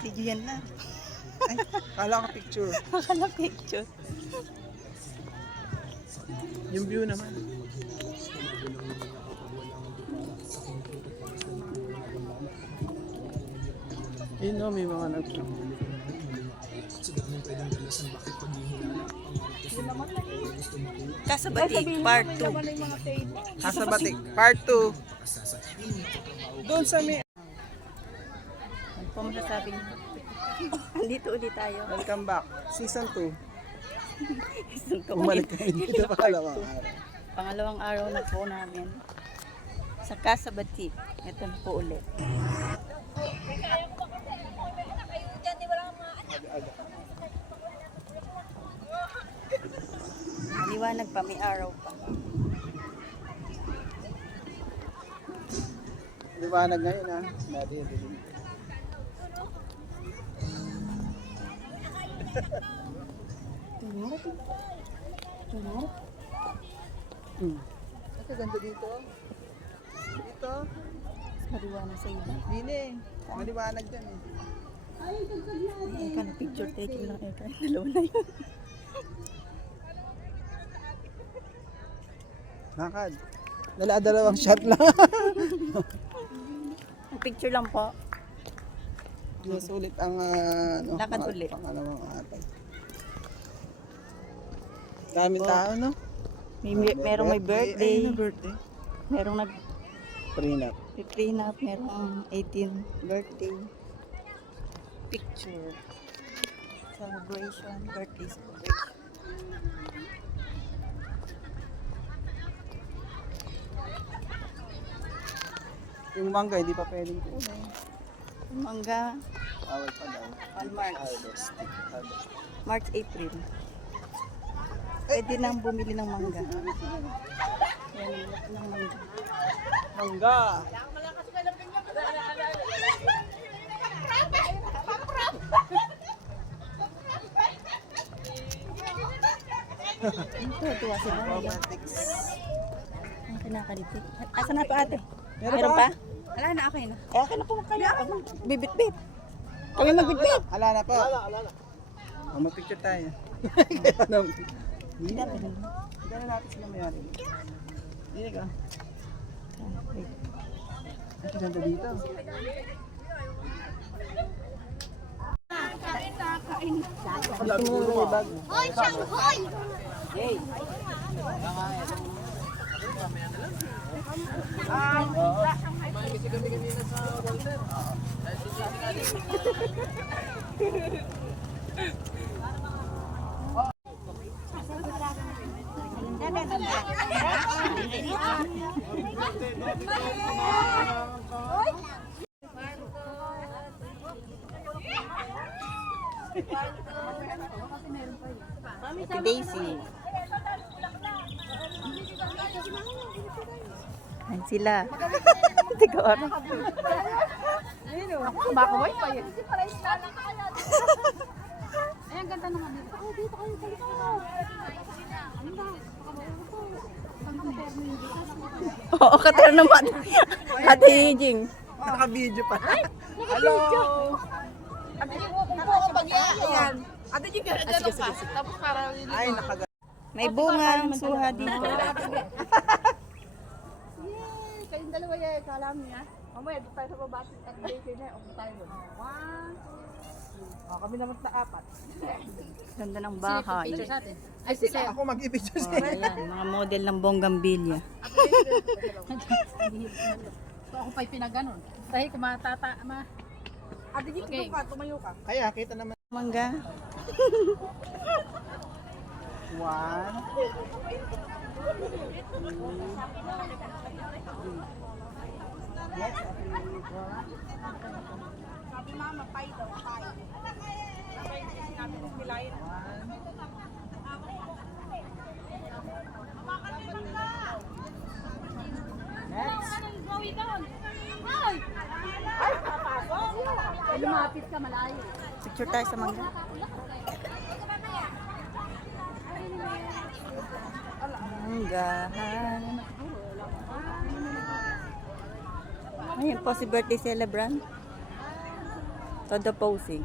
Video yan lang. Ay, kala ka picture. Akala picture. Yung view naman. Yun no, may mga Kasabatik, part 2. Kasabatik, part 2. Doon sa may... Ano pa masasabi niyo? Andito ulit tayo. Welcome back. Season 2. Ito Bumalik kayo dito pangalawang araw. Pangalawang araw na po namin. Sa Kasabatik. Ito na po ulit. Liwanag pa, may araw pa. Liwanag ngayon ha. Dati dilim. Ito ganda dito. Dito. Maliwanag sa iba. Dine. Maliwanag dyan eh. Eka na picture taking lang. Eka, dalawa na yun. Nakad. Dalawang shot lang. Picture lang po. Yes, ulit ang Lakad ulit. Pangalawang araw. Daming tao, no? Merong may birthday. Ay, birthday. Merong Prenup. nag-prenup. Merong 18th birthday. Picture. Celebration. Birthday celebration. Yung mangga, hindi pa pwedeng kunin. Mangga. Awal pa daw. On March. Harvest. March, April. Pwede nang bumili ng mangga. Yan, ng mangga. Mangga! Tuwa sila. Romantics. Ang kinakalitik. Asa na pa ate? Meron pa? Wala na, okay na. Eh, okay na po kayo. Bibit-bit. Kami magbit-bit. Ala na po. Oh, mag-picture tayo. Hindi na. Hindi na natin sila mayari. Hindi ka. Ito ganda dito. Wala mo may bag. Hoy, Shanghai! Si Daisy. Ayan sila. Tiga oras. Baka wifi eh. Ay, ang ganda naman dito. Oh, dito kayo, dito kayo. Ano ba? Oo, katara naman. Ate Yijing. Naka-video pa. Hello! Ate Jing, upo ka ba niya? Ayan. Ate Jing, gano'n ka. Tapos para Ay, nakaga. May bunga ang suha dito. Yay! Kayong dalawa yan, kala mo niya. Mamaya, doon tayo sa baba. At Daisy na, upo tayo doon. One. Oh, kami naman na apat. Ganda ng bahay. Ay, si Sir. Ako mag-i-picture siya. Ayan, mga model ng Bonggambilya. So, ako pa'y pinaganon. Dahil kumatata, Ate Jing, tumayo ka. Kaya, kita naman. Mangga. One. Yes, Sabi mama, pay daw, pay. Sinabi ng pilayin. next. Ay, lumapit ka malayo. Picture tayo sa mangga. Manggahan. Ayun po si birthday celebrant. Todo posing.